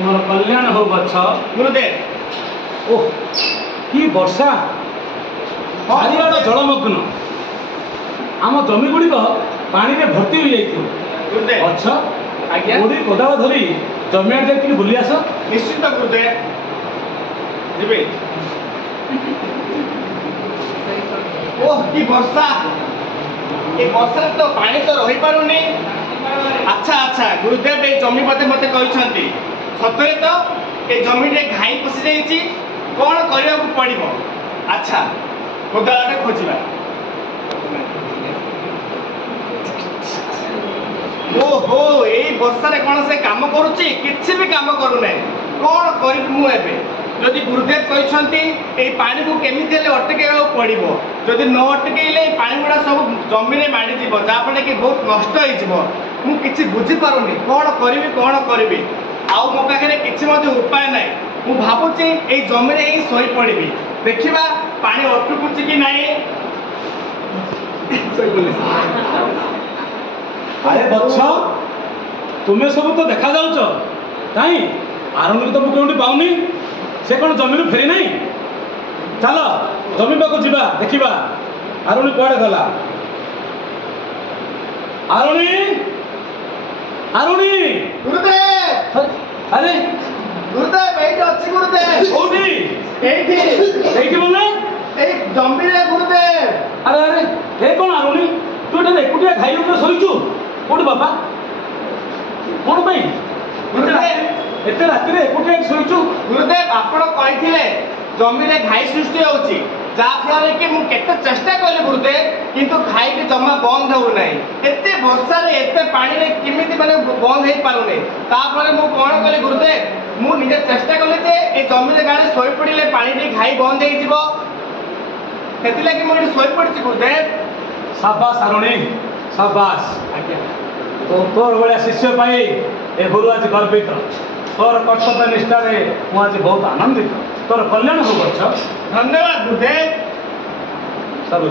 तुम्हार कल्याण हो बच्छ। गुरुदेव ओह कि वर्षा चारिआड जलमग्न आम जमी गुड़िक पानी में भर्ती हो जाइए। गुरुदेव अच्छा आज्ञा कोड़ी कोदाल धरी जमियाड़ जाइए बुली आस। निश्चित गुरुदेव जी। ओह कि वर्षा ये वर्षा तो पानी तो रही पारुनी। अच्छा अच्छा गुरुदेव ये जमी मते मते कहते सतरे तो ये जमी घाई पशि जाइए कौन करने को पड़ो। अच्छा कोदालटे खोजा ओहो यही वर्षा कौन से काम करुच्ची किसी भी काम करूना कौन करी जदि गुरुदेव कहते पानी को केमी अटक पड़ो जदि न अटकले पानी गुड़ा सब जमी माड़ीज जहाँफल कि बहुत नष्ट हो बुझीपारुनि कौन करी आउ मो पाखे किसी उपाय ना मु भावुची ये जमी ही शई पड़ी देखा पानी अटकुची कि ना। अरे बच्छ तुम्हें सब तो देखा जाऊच कहीं आरंभ तो मुझे पाऊनी से कौन जमी फेरी ना। चल जमी पाक जा देखा आरुणी कुआड़े गला। आरुणी आरुणी गुरुदेव अरे गुरुदेव ये अच्छी गुरुदेव कौटी ये बोले जमी रे गुरुदेव। अरे अरे ये कौन आरुणी तू ये एकुटिया खाई शोचु कौट बाबा कौन पाई एत राति एकुटिया शोचु। गुरुदेव आपण कहते जमी घाई सृष्टि होची जहाँफल कि मुझे चेष्टा कली गुरुदेव किंतु घाई की जमा बंद होना एत वर्षा एत पानी केमी माने बंद हो पारे ताफल मुझे कौन कली गुरुदेव मुझे चेष्टा कली ये जमी गाड़ी शई पड़े पानी घाई बंद होगी मुझे शई पड़ी गुरुदेव। शाबाश आरुणी शाबाश तो तोर भाया शिष्य पाई ए गुरु आज गर्वित तोर कर्तव्य निष्ठार मुझे आज बहुत आनंदित तोर कल्याण हो। धन्यवाद गुरुदेव। सब